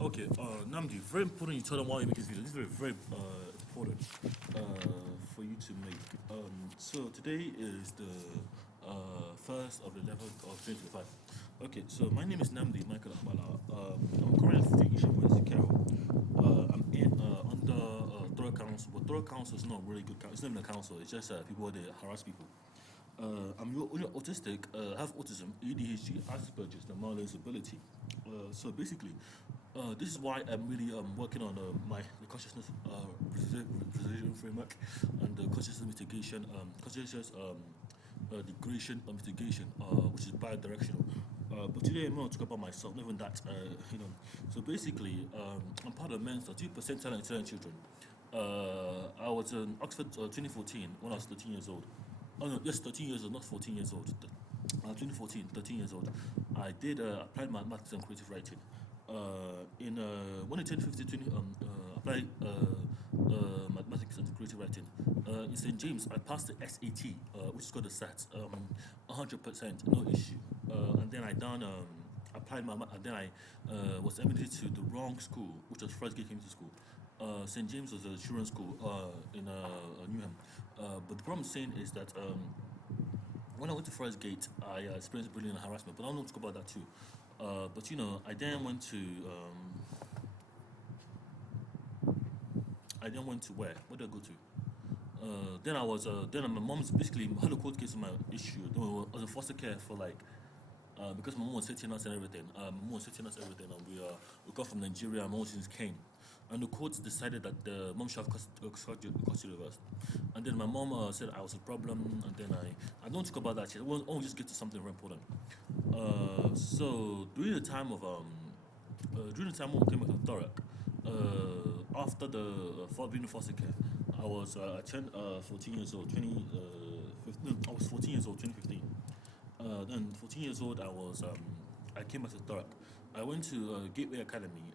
Okay, Namdi, very important you tell them why you make this video. This is very important for you to make. So today is the first of the 11th of 2025. Okay, so my name is Namdi Michael Okpala. I'm currently teaching with Carol. I'm in under Thorough Council, but Thorough Council is not really good council. It's not even a council. It's just people that harass people. I'm only autistic, have autism, ADHD, Asperger's, and mild disability. So basically, this is why I'm really working on the consciousness preservation framework and the consciousness mitigation, consciousness degradation mitigation, which is bi-directional. But today I'm going to talk about myself, not even that, you know. So basically, I'm part of Mensa, 2% talent children. I was in Oxford 2014 when I was 13 years old. Oh no, yes, 13 years old, not 14 years old. 2014, 13 years old. I did applied mathematics and creative writing. When I turned 50, applied mathematics and creative writing. In St. James, I passed the SAT, which is called the SAT, 100%, no issue. And then I done applied and then I was admitted to the wrong school, which was First Gate Community School. St. James was a children's school in Newham. But the problem saying is that when I went to First Gate, I experienced bullying and harassment, but I don't want to talk about that too. But you know, I then went to where? Where did I go to? Then my mom's basically had a court case on my issue. I was in foster care for like because my mom was hitting us and everything. And we got from Nigeria. My mom since came, and the courts decided that the mom should have custody of us. And then my mom said I was a problem, and then I don't talk about that shit. I want just get to something very important. So during the time when we came back to Thurrock, after the being in foster care, I turned 14 years old, 15, I was 14 years old, 2015. Then 14 years old, I came back to Thurrock. I went to Gateway Academy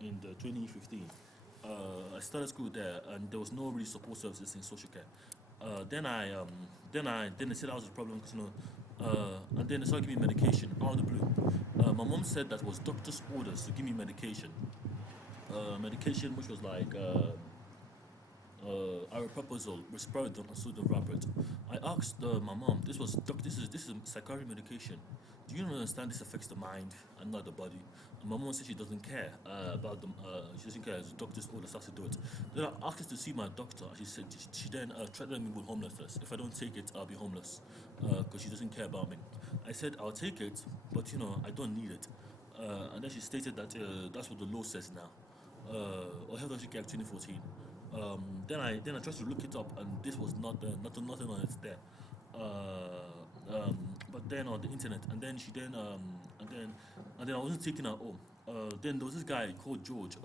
in the 2015. I started school there, and there was no really support services in social care. Then they said I was a problem because and then they started giving me medication out of the blue. My mom said that was doctor's orders to give me medication. Medication which was like aripiprazole, risperidone, and sodium valproate. I asked my mom, this is psychiatric medication. Do you understand this affects the mind and not the body? And my mom said she doesn't care about them. She doesn't care. It's the doctor's orders has to do it. Then I asked her to see my doctor. She said she then threatened me with homelessness. If I don't take it, I'll be homeless because she doesn't care about me. I said I'll take it, but you know I don't need it. And then she stated that that's what the law says now. Or Health and Care Act 2014. Then I tried to look it up, and this was not nothing on it there. But then on the internet, and then and then I wasn't taking her home. Then there was this guy called George.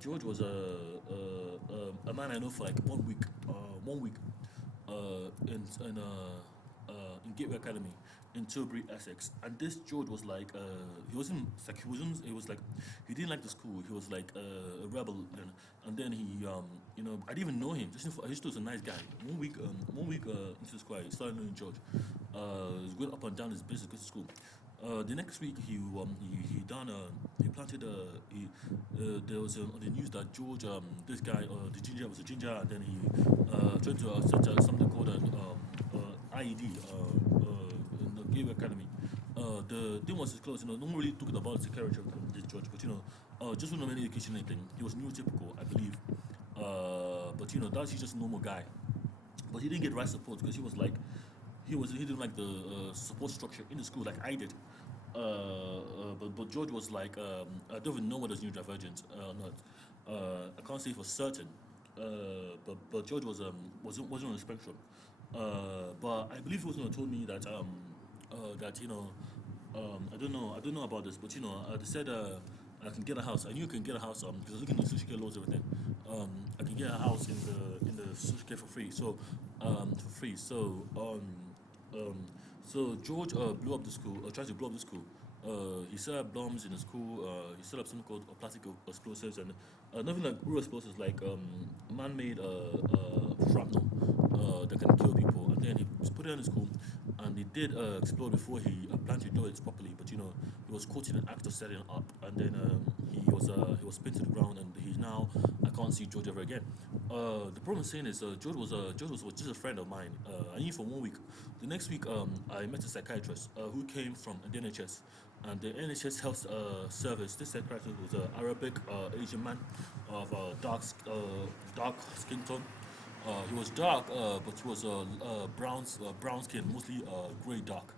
George was a man I know for like 1 week. 1 week in Gateway Academy in Tilbury, Essex. And this George was like he was like he didn't like the school. He was like a rebel. And then he you know, I didn't even know him. I just was a nice guy. 1 week into the school, I started knowing George. He was going up and down his business, go to school. The next week he planted there was on the news that George this guy the ginger was a ginger, and then he tried to set something called an IED in the Gateway Academy. The thing was his clothes, you know, no one really talking about security of this George, but you know, just wouldn't have any education or anything. He was neurotypical, I believe. But you know, he's just a normal guy. But he didn't get right support because he didn't like the support structure in the school like I did. But George was like I don't even know whether it's neurodivergent or not. I can't say for certain. But George wasn't on the spectrum. But I believe he was going to told me that that you know I don't know about this, but you know they said I can get a house. I knew you can get a house because I was looking at the social care laws and everything. I can get a house in the social care for free. So so George blew up the school, tried to blow up the school. He set up bombs in the school. He set up something called plastic explosives and nothing like real explosives, like man-made shrapnel that can kill people. And then he put it in the school, and it did explode before he planned to do it properly. But you know, he was caught in an act of setting it up, and then he he was pinned to the ground, and he's now I can't see George ever again. The problem I'm saying is George was just a friend of mine. I knew him for 1 week. The next week, I met a psychiatrist who came from the NHS, and the NHS health service. This psychiatrist was an Arabic Asian man of dark skin tone. He was dark, but he was brown skin, mostly grey dark.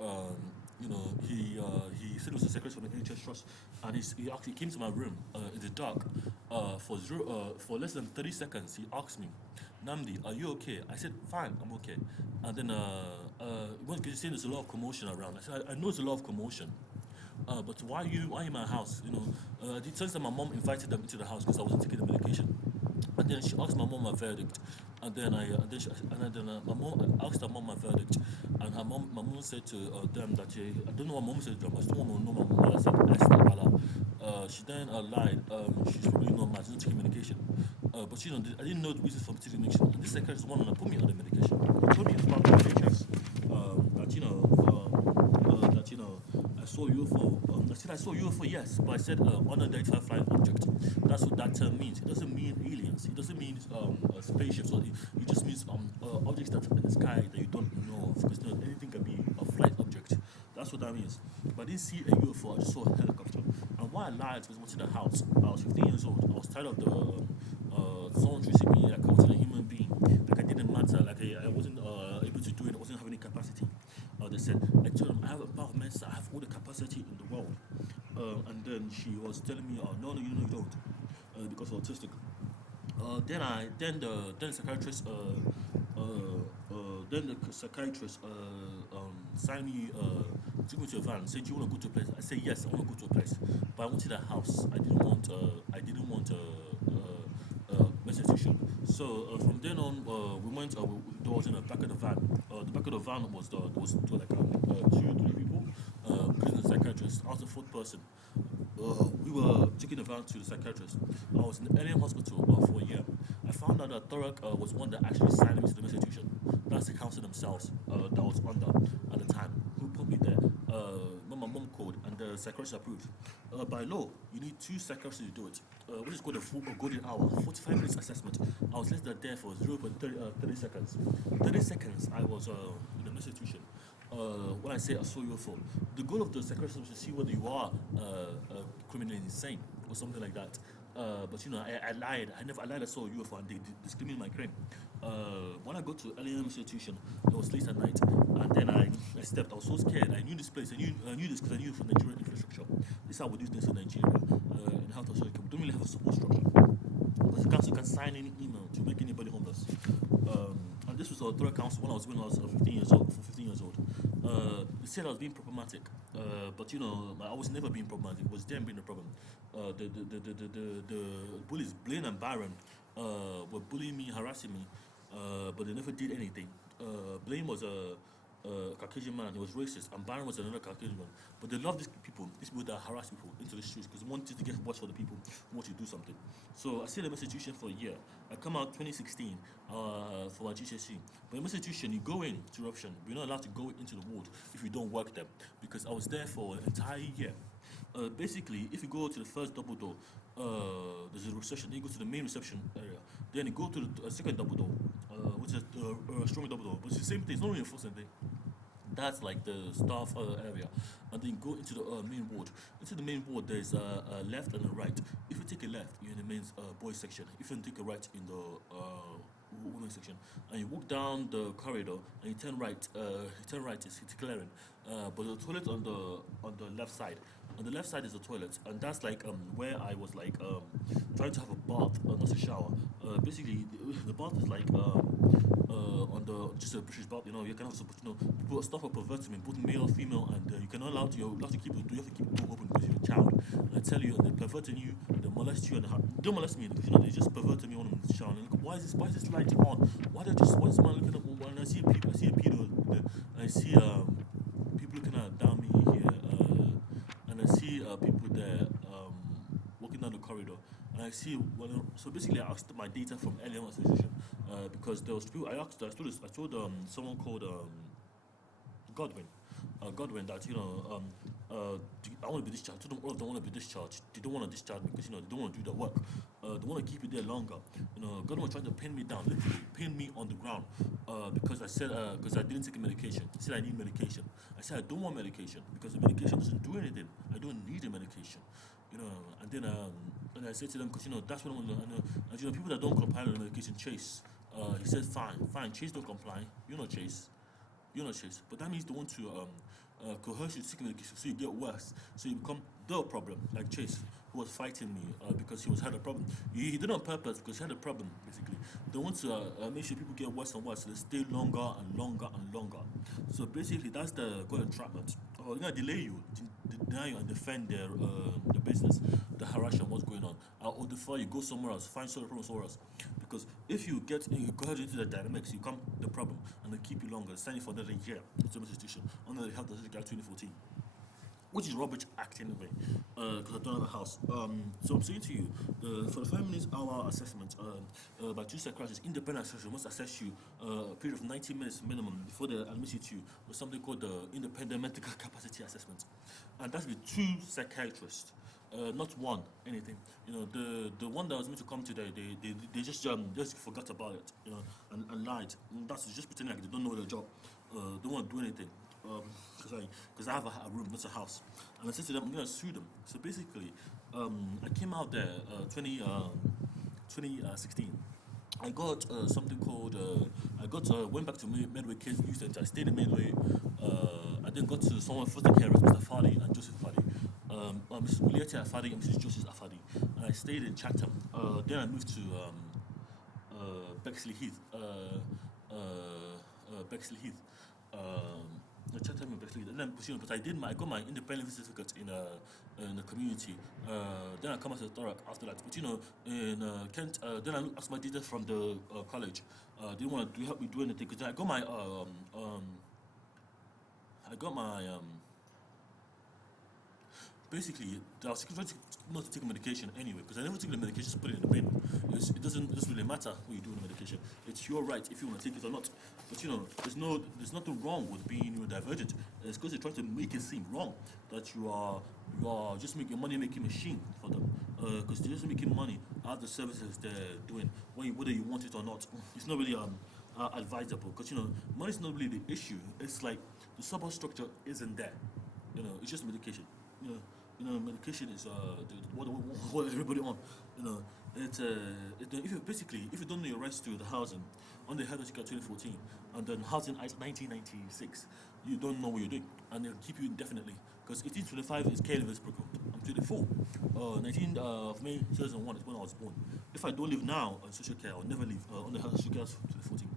Um, he said he was a secretary for the NHS Trust, and he actually came to my room in the dark for less than 30 seconds. He asked me, Namdi, are you okay? I said, fine, I'm okay. And then because he's saying there's a lot of commotion around. I said, I know there's a lot of commotion. But why are you in my house? It turns out my mom invited them into the house because I wasn't taking the medication. And then she asked my mom my verdict, and then my mom asked her mom my verdict, and my mom said to them that I don't know what mom said to them. I still want to know my mom. I said Esther Bala. She then lied. She's probably not mad. She's not taking medication. But I didn't know the reason for taking medication. And this secretary is the one that put me on the medication. He told me about the NHS I saw UFO. I said I saw UFO, yes, but I said unidentified flying object. That's what that term means. It doesn't mean aliens. It doesn't mean spaceships. It just means objects that are in the sky that you don't know of, because anything can be a flight object. That's what that means. But I didn't see a UFO. I just saw a helicopter. And why I lied was I was in the house. I was 15 years old. I was tired of someone treating me like I wasn't a human being. Like I didn't matter. Like I wasn't able to do it. I wasn't having any capacity. They said, I told them, I have a power of medicine, I have all the capacity in the world. And then she was telling me, oh, no, you don't, because I'm autistic. Then the psychiatrist, signed me, took me to a van, said, do you want to go to a place? I said, yes, I want to go to a place. But I wanted a house. I didn't want institution. So from then on, we went. There was in the back of the van. The back of the van was like 2-3 people, including the psychiatrist. I was the fourth person. We were taking the van to the psychiatrist. I was in the alien hospital for a year. I found out that Thorak was one that actually signed me to the institution. That's the council themselves that I was under at the time, who put me there. When my mom called and the psychiatrist approved. By law, you need 2 psychiatrists to do it, which is called a full golden hour, 45 minutes assessment. I was less than there for 30 seconds. 30 seconds, I was in the institution. When I say I saw UFO, the goal of the psychiatrist was to see whether you are criminally insane or something like that. But I lied. I lied. I saw a UFO, and they discriminated my claim. When I got to LM institution, it was late at night, and then I stepped. I was so scared. I knew this place. I knew this because I knew it from Nigerian infrastructure. This is how we do things in Nigeria. In health authority, we don't really have a support structure. Because the council can sign any email to make anybody homeless. And this was a third council when I was 15 years old. They said I was being problematic, but I was never being problematic. It was them being the problem. The bullies, Blaine and Byron, were bullying me, harassing me, but they never did anything. Blaine was a Caucasian man, he was racist, and Byron was another Caucasian man. But they love these people that harass people into the streets because they wanted to get watch for the people who want to do something. So I stayed in the institution for a year. I come out 2016 for my GCSE. But in the institution, you go in to eruption, but you're not allowed to go into the ward if you don't work there, because I was there for an entire year. Basically, if you go to the first double door, there's a reception. Then you go to the main reception area. Then you go to the second double door, which is a strong double door. But it's the same thing. It's not really a full same thing. That's like the staff area. And then go into the main ward. Into the main ward, there's a left and a right. If you take a left, you're in the men's boys section. If you take a right, in the women's section. And you walk down the corridor and you turn right. It's clearing. But the toilet on the left side. On the left side is the toilet, and that's like where I was like trying to have a bath, not a shower. Basically, the bath is like on the just a British bath. You can have people stuff are perverted me, both male, female, and you cannot allow to you have to keep the door open because you're a child. And I tell you, and they perverting you, they molest you, and they don't molest me because they just perverted me on the shower. And look, why is this light on? Why is this man looking at? When I see a pedo, I see people looking at down me here. I see people there walking down the corridor, and I see. So basically, I asked my data from LM Association because there was people. I told someone called Godwin that I want to be discharged. All of them want to be discharged. They don't want to discharge me because they don't want to do the work. They want to keep me there longer. Government trying to pin me down, literally pin me on the ground because I said because I didn't take a medication. He said I need medication. I said I don't want medication because the medication doesn't do anything. I don't need a medication. And then and I said to them because that's what I want to do. And people that don't comply with the medication chase. He said fine, Chase don't comply. Chase. Chase. But that means they want to coerce you to take medication so you get worse. So you become the problem, like Chase, who was fighting me because he had a problem. He did it on purpose because he had a problem, basically. They want to make sure people get worse and worse, so they stay longer and longer and longer. So basically, that's the God entrapment. They're going to delay you, deny you, and defend their the business, the harassment, what's going on. Or defer you, go somewhere else, find sort of problem somewhere else. Because if you go ahead into the dynamics, you become the problem, and they keep you longer, signing for another year in some institution under the Health and Social Care 2014. Which is rubbish act anyway, because I don't have a house. So I'm saying to you, for the 5 minutes hour assessment by two psychiatrists, independent assessment must assess you a period of 90 minutes minimum before they admit you to with something called the independent mental capacity assessment, and that's with two psychiatrists. Not one, anything. The one that was meant to come today, they just forgot about it, and lied. That's just pretending like they don't know their job. Don't want to do anything. Because I have a room, not a house. And I said to them, I'm going to sue them. So basically, I came out there 2016. I got something called, went back to Medway Kids Youth Center. I stayed in Medway. I then got to someone foster carers, Mr. Fadi and Joseph Fadi. Mrs. Mulieti Afadi and Mrs. Joseph Afadi. And I stayed in Chatham. Then I moved to Bexley Heath. Bexley Heath. Chatham and Bexley Heath. And then, but I got my independent certificate in the community. Then I come out to the Thorac after that. But in Kent, then I asked my teachers from the college. They didn't want to help me do anything because I got my basically, I was trying not to take medication anyway, because I never take the medication, just put it in the bin. It doesn't really matter what you do with the medication. It's your right if you want to take it or not. But there's nothing wrong with being neurodivergent. It's because they try to make it seem wrong that you are just making money making machine for them. Because they're just making money out of the services they're doing, whether you want it or not. It's not really advisable, because money is not really the issue. It's like the support structure isn't there. It's just medication. Medication is what everybody on. If you don't know your rights to the housing under Health and Social Care 2014 and then Housing Act 1996, you don't know what you're doing, and they'll keep you indefinitely. Because 1825 is K-Level's program. I'm 24. 19th of May 2001 is when I was born. If I don't live now on social care, I'll never live on the Health and Social Care 2014.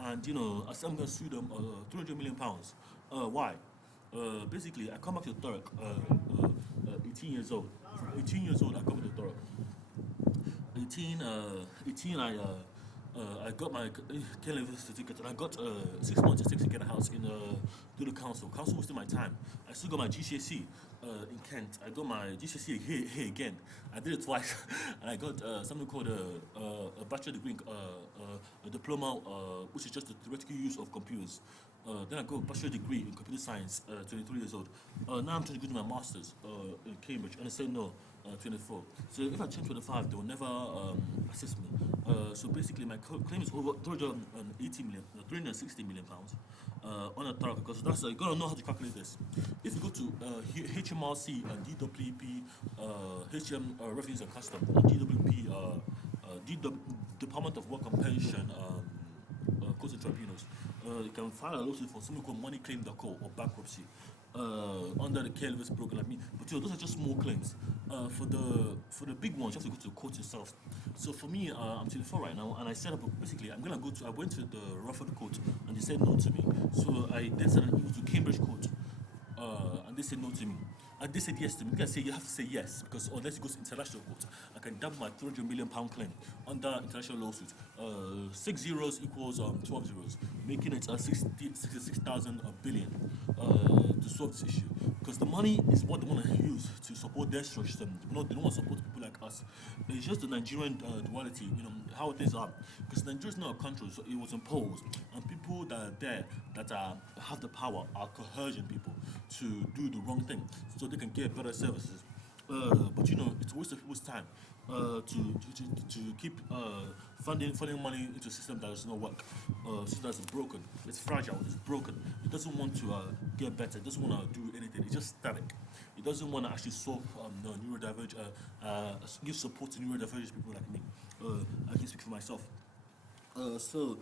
And I said I'm going to sue them 200 million pounds. Why? Basically, I come back to the Thurrock, 18 years old. From 18 years old, I come to the Thurrock. 18, I got my K-Level certificate, and I got 6 months to get a house through the council. Council wasted my time. I still got my GCSE in Kent. I got my GCSE here again. I did it twice, and I got something called a bachelor degree, a diploma, which is just the theoretical use of computers. Then I got a bachelor degree in computer science, 23 years old. Now I'm trying to go to my master's in Cambridge, and I said no, 24. So if I change 25, they will never assess me. So basically, my claim is over 360 million pounds on a target, because that's you gotta know how to calculate this. If you go to HMRC and DWP, HM Revenues and Custom, and DWP, Department of Work and Pension, courts and tribunals, you can file a lawsuit for something called money claim deco or bankruptcy under the K-Level program like me. But those are just small claims. For the big ones, you have to go to the court yourself. So for me, I'm 24 right now, and I set up basically I went to the Rufford court, and they said no to me. So I then sent an email to Cambridge court, and they said no to me. And they said yes to me. You have to say yes, because unless it goes to international court, I can double my 300 million pound claim under international lawsuit. 6 zeros equals 12 zeros, making it 66,000 billion to solve this issue. Because the money is what they want to use to support their structure. They don't want to support people like us. It's just the Nigerian duality, how things are. Because Nigeria is not a country, so it was imposed, and people that are there that have the power are coercing people to do the wrong thing so they can get better services. But it's a waste of people's time to keep funding money into a system that does not work, system that's broken, it's fragile, it's broken. It doesn't want to get better. It doesn't want to do anything. It's just static. It doesn't want to actually solve the neurodivergent, give support to neurodivergent people like me. I can speak for myself. So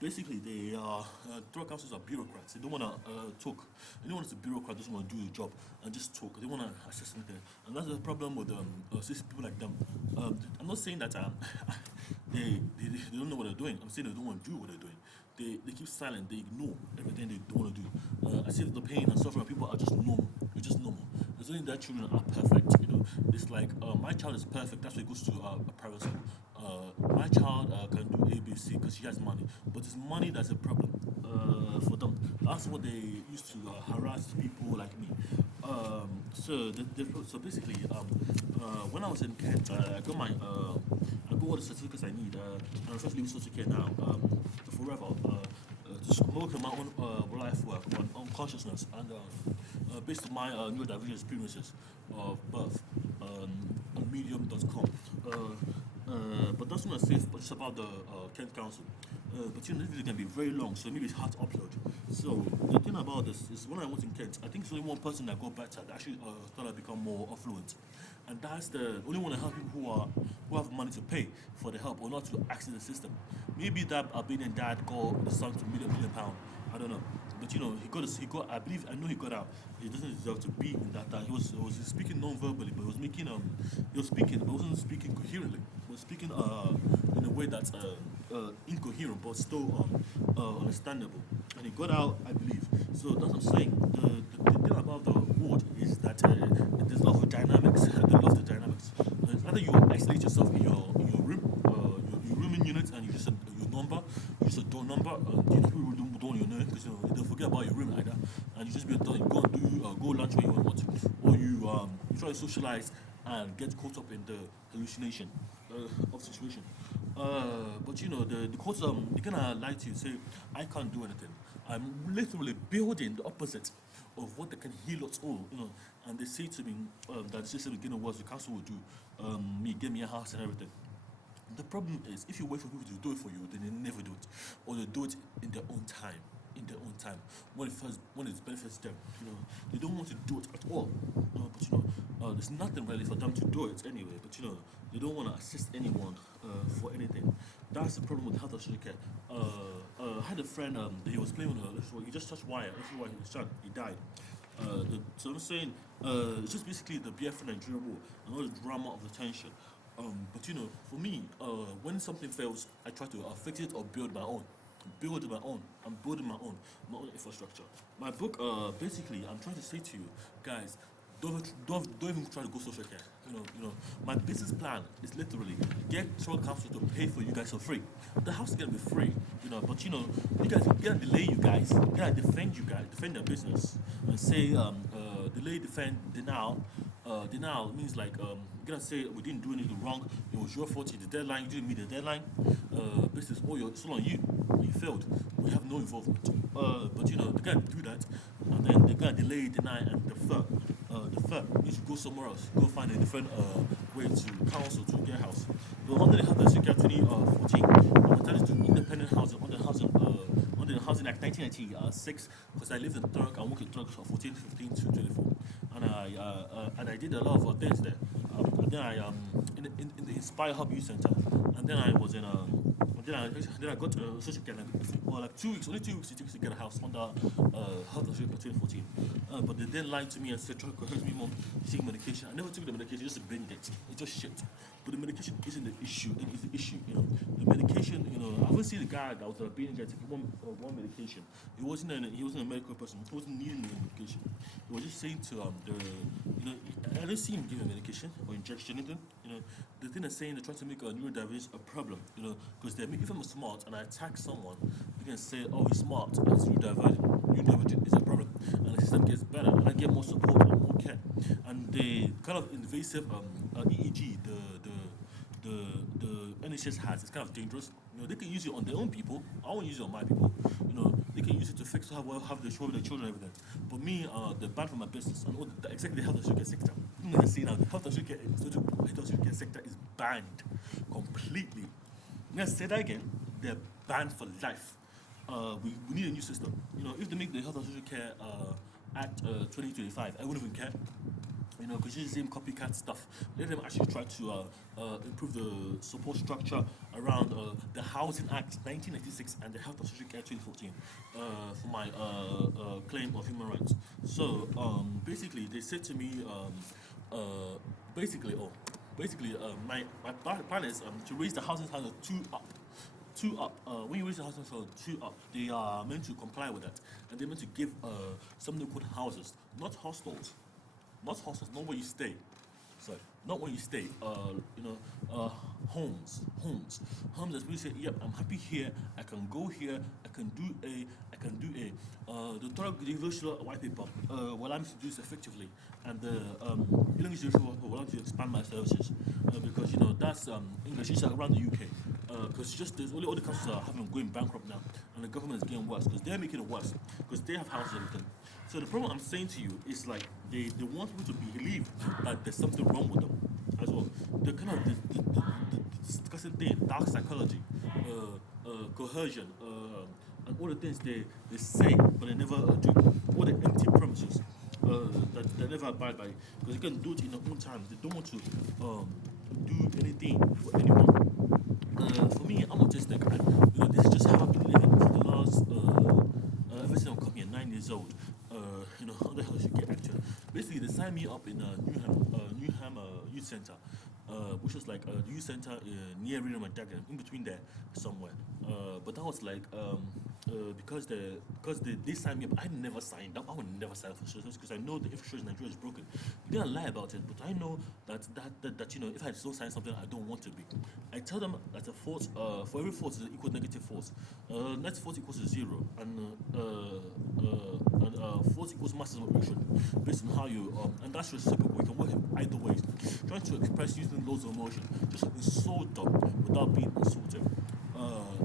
basically, they are drug councils are bureaucrats. They don't want to talk. Anyone who's a bureaucrat doesn't want to do the job and just talk. They want to assess anything, and that's the problem with people like them. I'm not saying that they don't know what they're doing. I'm saying they don't want to do what they're doing. They keep silent. They ignore everything they don't want to do. As if the pain and suffering of people are just normal. It's just normal. It's only that children are perfect. It's like my child is perfect. That's why he goes to a private school. My child can do ABC because she has money, but it's money that's a problem for them. That's what they used to harass people like me. So basically, when I was in Kent, I got all the certificates I need, and I'm trying to leave social care now forever. Just working my own life work on consciousness and based on my neurodivergent experiences of birth on medium.com. But that's not safe, but it's about the Kent Council. But this video can be very long, so maybe it's hard to upload. So the thing about this is when I was in Kent, I think it's only one person that got better, that actually started to become more affluent. And that's the only one that help people who have money to pay for the help or not to access the system. Maybe that Albanian dad got the son to million pound. I don't know. But I believe I know he got out. He doesn't deserve to be in that time. He was speaking non-verbally, but he was speaking, but wasn't speaking coherently. He was speaking in a way that's incoherent but still understandable. And he got out, I believe. So that's what I'm saying. The thing about the ward is that there's a lot of dynamics. There's lots of dynamics. It's either you isolate yourself in your room, your rooming unit, and you just your number, you just a door number. People don't your name because they'll forget about your room either, and you just be done. You go and do go lunch when you want to, or you try to socialize and get caught up in the hallucination of situation. But the courts they're gonna lie to you, say I can't do anything. I'm literally building the opposite of what they can heal us all, and they say to me that the system is getting worse, the council will do me, get me a house and everything. The problem is if you wait for people to do it for you, then they never do it, or they do it in their own time. When it benefits them, they don't want to do it at all. But there's nothing really for them to do it anyway. But they don't want to assist anyone for anything. That's the problem with health and social care. I had a friend that he was playing with her. He just touched wire. That's why he died. So I'm saying it's just basically the BF Nigerian war and all the drama of the tension. But for me, when something fails, I try to fix it or build my own. I'm building my own infrastructure. My book, basically, I'm trying to say to you guys, don't even try to go social care. My business plan is literally get Trust Council to pay for you guys for free. The house is gonna be free, but you guys gonna delay you guys, gonna defend you guys, defend their business, and say delay, defend, denial. Denial means like you're gonna say we didn't do anything wrong. It was your fault. The deadline. You didn't meet the deadline. Business it's all on you. You failed. We have no involvement. But they're gonna do that, and then they're gonna delay, deny, and defer. Defer means you go somewhere else. Go find a different way to council to get a house. The one that they have the security 2014. I'm attached to independent housing under the Housing Act 1996 because I lived in Turk. I worked in Turk from 14, 15 to 24. And I did a lot of things there. And then I in the Inspire Hub Youth Center, and then I was in then I got social care like 2 weeks, only 2 weeks it takes to get a house under Health and Social Care 2014. But they then lied to me and said try to coerce me more to take medication. I never took the medication, just a binge it. It's just shit. But the medication isn't the issue. It is the issue. The medication. I haven't seen the guy that was being taking one medication. He wasn't a medical person. He wasn't needing the medication. He was just saying to I don't see him giving medication or injection anything. The thing they're saying they're trying to make a neurodivergence a problem. Because if I'm smart and I attack someone, they can say, oh, he's smart, and he's neurodivergent. new divergent is a problem, and the system gets better, and I get more support and more care. And the kind of invasive EEG the NHS has is kind of dangerous. They can use it on their own people. I won't use it on my people. They can use it to fix have the show with their children and everything. But me, they're banned from my business and all exactly the health and social care sector. I'm gonna say now, the health and social care sector is banned completely. I'm gonna say that again. They're banned for life. We need a new system. If they make the Health and Social Care Act 2025, I wouldn't even care. Because it's the same copycat stuff. Let them actually try to improve the support structure around the Housing Act 1996 and the Health and Social Care 2014 for my claim of human rights. So basically, they said to me, my plan is to raise the housing standard two up. When you raise the housing standard two up, they are meant to comply with that, and they're meant to give something called houses, not hostels. Not hostels, not where you stay. Sorry, not where you stay. Homes. Homes that we say, yep, I'm happy here. I can go here. I can do A. The Torah devotional white paper will allow me to do this effectively, and the English devotional white paper will allow me to expand my services because that's English is around the UK. Because just there's all the countries are going bankrupt now, and the government is getting worse because they're making it worse because they have houses and everything. So the problem I'm saying to you is like they want people to believe that there's something wrong with them as well. The kind of the discussing thing, dark psychology, coercion, and all the things they say but they never do. All the empty promises that they never abide by because they can do it in their own time. They don't want to do anything for anyone. For me, I'm autistic, and this is just how I've been living for the last ever since I'm coming at 9 years old. How the hell should get actually? Basically, they signed me up in Newham Youth Center, which was like the youth center near Reno and Dagenham, in between there somewhere. But that was like because they signed me up. I never signed up. I would never sign up for services because I know the infrastructure in Nigeria is broken. They didn't lie about it, but I know that if I still sign something I don't want to be, I tell them that a force for every force is an equal negative force. Net force equals to 0, and force equals mass motion based on how you and that's reciprocal. You can work either ways. Trying to express using loads of emotion, just insult them without being insulted.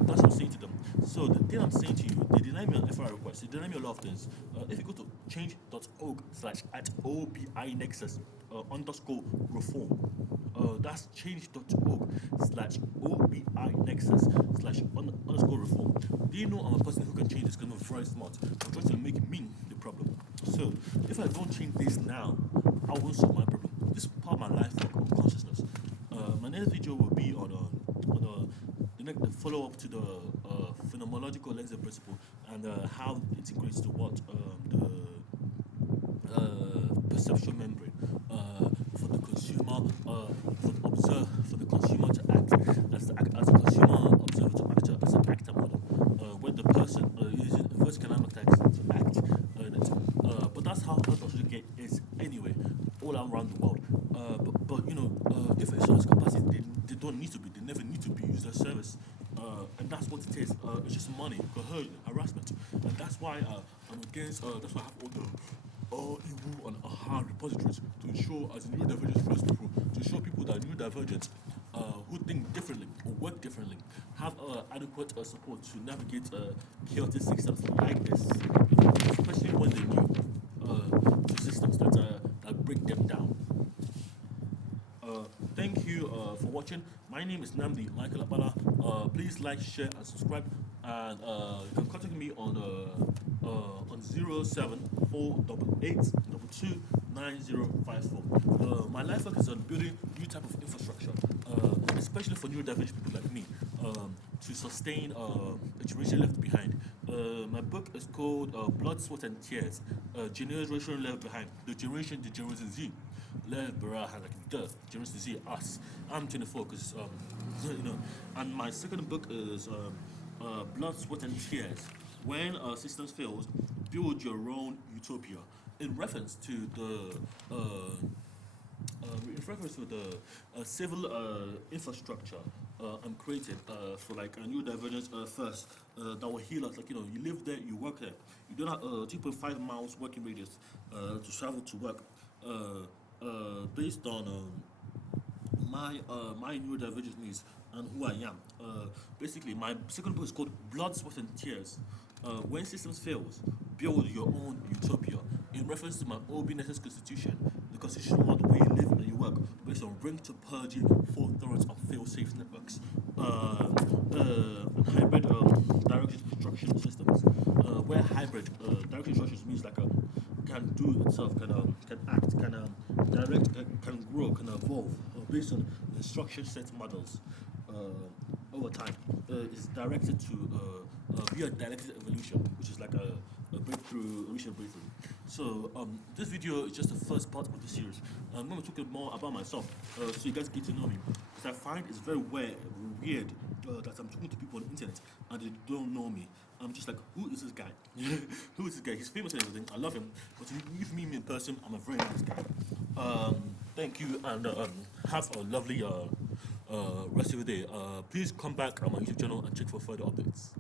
That's what I'm saying to them. So the thing I'm saying to you, they deny me an FRI request, they deny me a lot of things. If you go to change.org/@OBI Nexus underscore reform, that's change.org/OBI Nexus/underscore reform. Do you know I'm a person who can change this because I'm very smart? I'm trying to make me the problem. So if I don't change this now, I won't solve my problem. This is part of my life work on consciousness. My next video will be on the follow-up to the phenomenological lensing principle and how it integrates to what the perceptual membrane for the consumer for the consumer to act as a consumer observer to act as an actor model where the person using vertical analytics to act in it. But that's how Australia is anyway, all around the world. But if insurance companies they don't need to be, they never need to be used as service. And that's what it is. It's just money, coercion, harassment, and that's why I'm against. That's why I have all the EU and AHA repositories to ensure, as neurodivergent first people, to show people that neurodivergent who think differently or work differently have adequate support to navigate chaotic systems like this, especially when they're new to systems that break them down. Thank you for watching. My name is Namdi Michael Okpala. Please like, share, and subscribe. And you can contact me on 07488229054. My life work is on building new type of infrastructure, especially for neurodivergent people like me, to sustain a generation left behind. My book is called Blood, Sweat, and Tears: Generation Left Behind. The Generation Z. Left behind, like the Generation Z, us. I'm 24 because And my second book is Blood, Sweat, and Tears: When Systems Fails, Build Your Own Utopia. In reference to the civil infrastructure and created for like a neurodivergence first that will heal us. Like, you know, you live there, you work there. You don't have 2.5 miles working radius to travel to work. Based on my neurodivergent needs and who I am. Basically, my second book is called Blood, Sweat, and Tears. When systems fails, build your own utopia. In reference to my OBNSS constitution, the constitution of the way you live and you work, based on ring to purging, fault tolerance, and fail-safe networks. And hybrid directed instruction systems, where hybrid directed instructions means like can do itself, can act, can direct, can grow, can evolve based on instruction set models over time. Is directed to be a directed evolution, which is like a breakthrough, a recent breakthrough. So this video is just the first part of the series. I'm going to talk more about myself, so you guys get to know me. Because I find it's very weird that I'm talking to people on the internet and they don't know me. I'm just like, who is this guy? Who is this guy? He's famous and everything. I love him, but if you meet me in person, I'm a very nice guy. Thank you, and have a lovely rest of your day. Please come back on my YouTube channel and check for further updates.